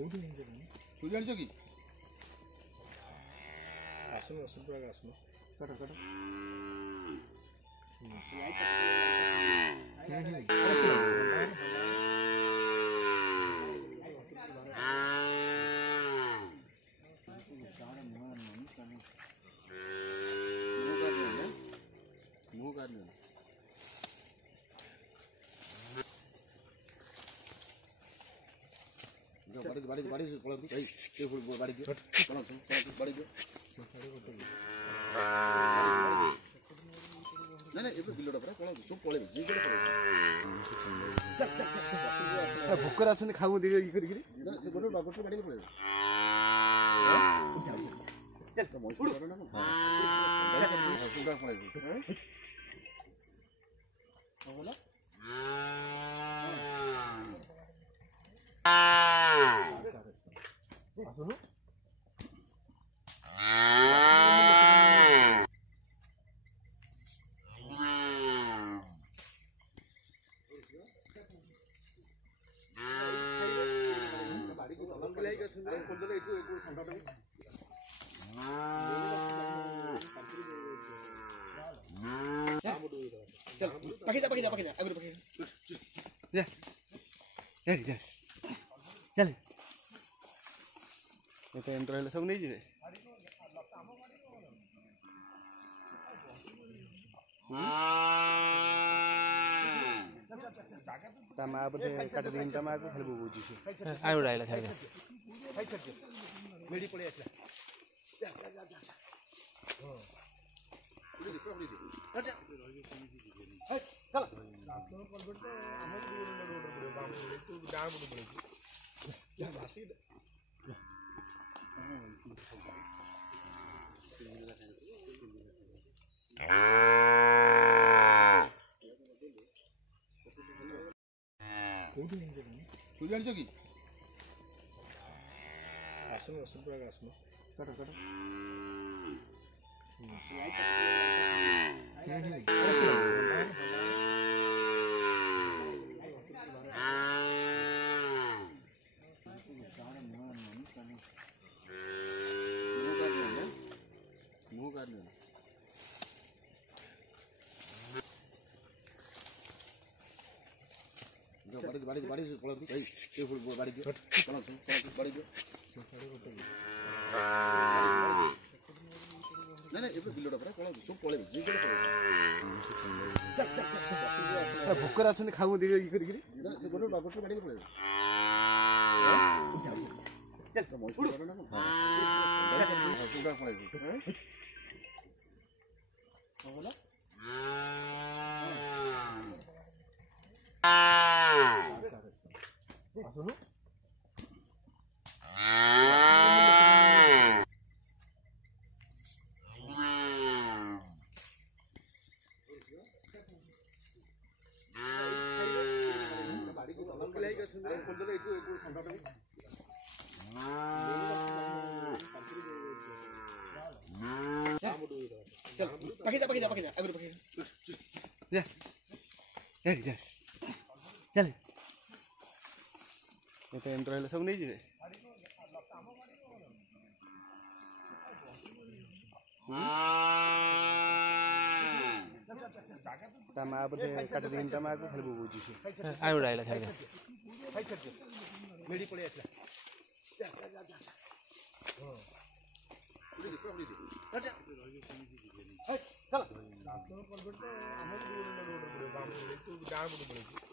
तू जान कि आसन आसन पूरा आसन कट कट मुंह कर ले बाड़ी बाड़ी बाड़ी पड़ा ए बाड़ी के चलो बाड़ी के ना ना ए बिलोटा परा कोन सब पळे जी के पळे भुकर आछन खाऊ दे ई करी करी गोटे बागोटे गाड़ी पळे चल तो मोछ करो ना पूरा पळे हां बोला आसुनु चल pakai dah agur pakai ya ya चल ये तो एंटर सब नहीं जी तमा बटे काट दिन तमा को खेलबो बुझी से आइ उडाइला खाइला मेडी पळे आछला जा जा जा जा हां अच्छा चल आपण परबट हमर रोड काम तू डाण बुड पळे क्या भासी तू जान कि आसन आसन पूरा आसन कट कट मुंह कर ले बाड़ी बाड़ी बाड़ी पड़ा ए बाड़ी के चलो बाड़ी के ना ना ए बिलोटा परा कोन सब पळे जी के पळे भुकर आछन खाऊ दे ई करी करी गोटे बागोटे गाड़ी पळे चल तो मोछ करो ना पूरा पळे हां बोला आसुनु बाड़ी को तलक लाई के सुंदर कोंडले इको इको ठंडा टबी चल pakai dah agur pakai ya ya ya चल ये तो एंटर सब नहीं जी तमा बटे काट दिन तमा को खेलबो बुझी से आइ उडाइला खाइला मेडी पळे आछला जा जा जा जा हां अच्छा चल आपण परबट हमर रोड काम तू डाण बुड पळे